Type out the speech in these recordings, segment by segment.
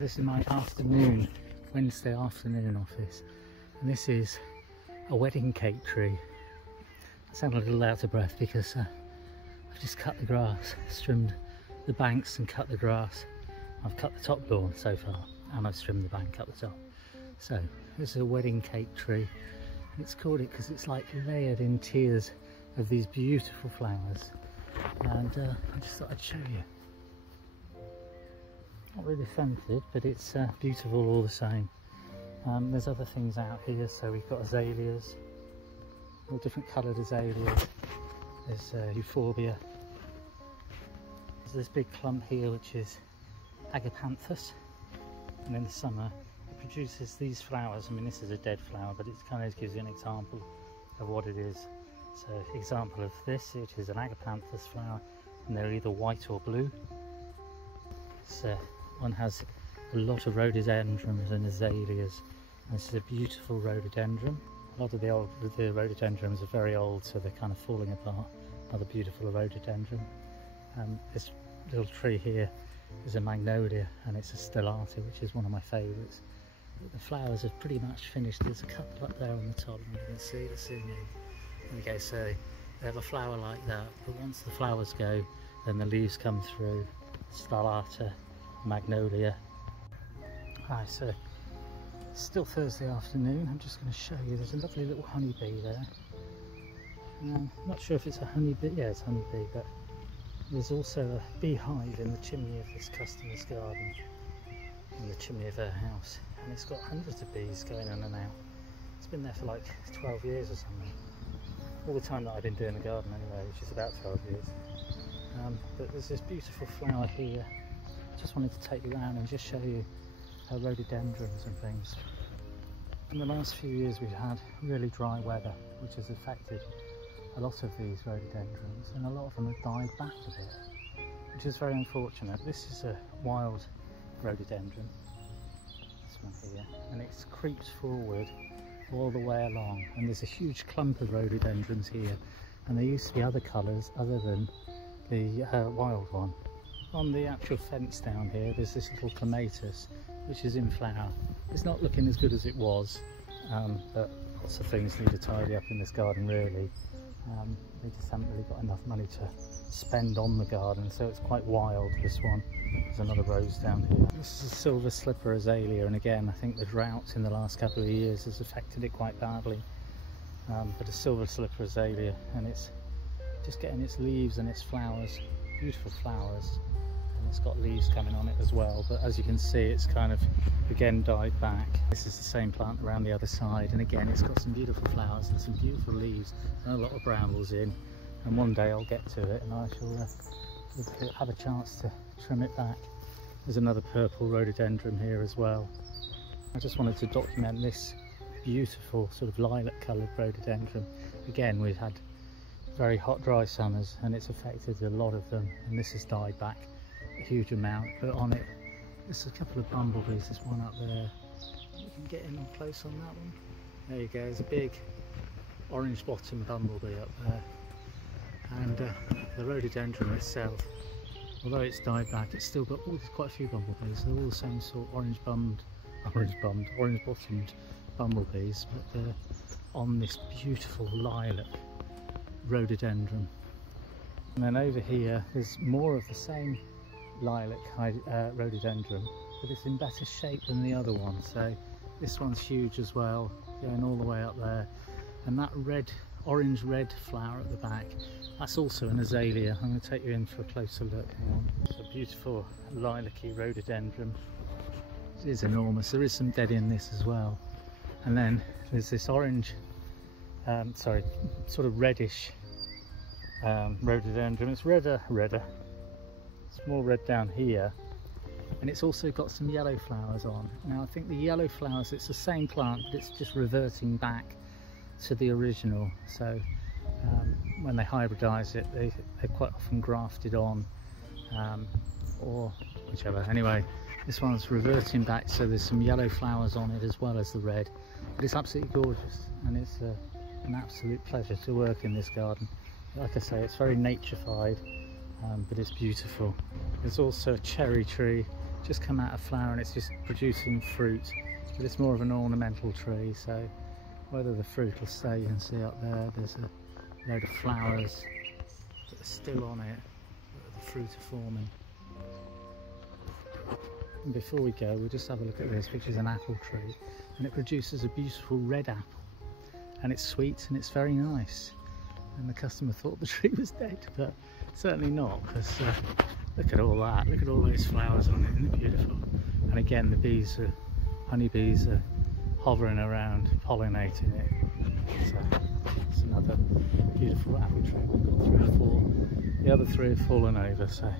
This is my Wednesday afternoon office, and this is a wedding cake tree. I sound a little out of breath because I've just cut the grass, trimmed the banks and cut the grass. I've cut the top lawn so far, and I've trimmed the bank up the top. So this is a wedding cake tree, and it's called it because it's like layered in tiers of these beautiful flowers, and I just thought I'd show you. Not really scented, but it's beautiful all the same. There's other things out here, so we've got azaleas, all different coloured azaleas. There's euphorbia. There's this big clump here which is agapanthus, and in the summer it produces these flowers. I mean, this is a dead flower, but it kind of gives you an example of what it is. So example of this, which is an agapanthus flower, and they're either white or blue. One has a lot of rhododendrons and azaleas, and this is a beautiful rhododendron. A lot of the rhododendrons are very old, so they're kind of falling apart. Another beautiful rhododendron. This little tree here is a magnolia, and it's a stellata, which is one of my favourites. The flowers are pretty much finished. There's a couple up there on the top, and you can see the singing. Okay, so they have a flower like that, but once the flowers go, then the leaves come through. Stellata, magnolia. Hi, so it's still Thursday afternoon. I'm just going to show you, there's a lovely little honeybee there. I'm not sure if it's a honeybee, yeah, it's a honeybee, but there's also a beehive in the chimney of this customer's garden, in the chimney of her house, and it's got hundreds of bees going in and out. It's been there for like 12 years or something. All the time that I've been doing the garden anyway, which is about 12 years. But there's this beautiful flower here. Just wanted to take you around and just show you her rhododendrons and things. In the last few years we've had really dry weather, which has affected a lot of these rhododendrons, and a lot of them have died back a bit, which is very unfortunate. This is a wild rhododendron, this one here, and it creeps forward all the way along, and there's a huge clump of rhododendrons here, and there used to be other colours other than the wild one. On the actual fence down here, there's this little clematis which is in flower. It's not looking as good as it was, but lots of things need to tidy up in this garden really. They just haven't really got enough money to spend on the garden, so it's quite wild, this one. There's another rose down here. This is a silver slipper azalea, and again I think the drought in the last couple of years has affected it quite badly. But a silver slipper azalea, and it's just getting its leaves and its flowers, beautiful flowers, and it's got leaves coming on it as well, but as you can see it's kind of again died back. This is the same plant around the other side, and again it's got some beautiful flowers and some beautiful leaves and a lot of brambles in, and one day I'll get to it and I shall have a chance to trim it back. There's another purple rhododendron here as well. I just wanted to document this beautiful sort of lilac coloured rhododendron. Again, we've had very hot dry summers and it's affected a lot of them, and this has died back a huge amount. But on it there's a couple of bumblebees. There's one up there, you can get in close on that one. There you go, there's a big orange bottom bumblebee up there, and the rhododendron itself, although it's died back, it's still got quite a few bumblebees. They're all the same sort, orange bottomed bumblebees, but they're on this beautiful lilac rhododendron. And then over here there's more of the same lilac rhododendron, but it's in better shape than the other one. So this one's huge as well, going all the way up there, and that orange red flower at the back, that's also an azalea. I'm going to take you in for a closer look. Hang on. It's a beautiful lilac-y rhododendron. It is enormous. There is some dead in this as well. And then there's this orange, sorry, sort of reddish rhododendron. It's redder. It's more red down here, and it's also got some yellow flowers on. Now I think the yellow flowers, it's the same plant, but it's just reverting back to the original. So when they hybridize it, they're quite often grafted on, or whichever. Anyway, this one's reverting back, so there's some yellow flowers on it as well as the red, but it's absolutely gorgeous, and it's an absolute pleasure to work in this garden. Like I say, it's very natureified, but it's beautiful. There's also a cherry tree just come out of flower and it's just producing fruit, but it's more of an ornamental tree, so whether the fruit will stay, you can see up there, there's a load of flowers that are still on it, but the fruit are forming. And before we go, we'll just have a look at this, which is an apple tree, and it produces a beautiful red apple, and it's sweet and it's very nice. And the customer thought the tree was dead, but certainly not, because look at all that, look at all those flowers on it, isn't it beautiful? And again, the bees, honeybees are hovering around, pollinating it. So it's another beautiful apple tree. We've got 3 or 4. The other 3 have fallen over, so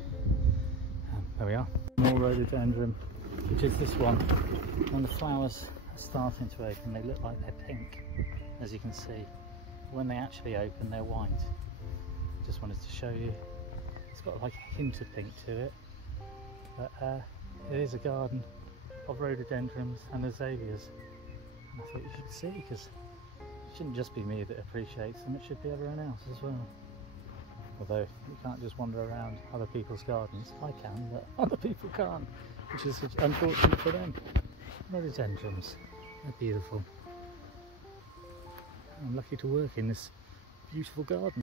there we are. More rhododendron, which is this one. When the flowers are starting to open, they look like they're pink, as you can see. When they actually open, they're white. Just wanted to show you. It's got like a hint of pink to it, but it is a garden of rhododendrons and azaleas. And I thought you should see, because it shouldn't just be me that appreciates them, it should be everyone else as well. Although you can't just wander around other people's gardens. I can, but other people can't, which is unfortunate for them. Rhododendrons, they're beautiful. I'm lucky to work in this beautiful garden.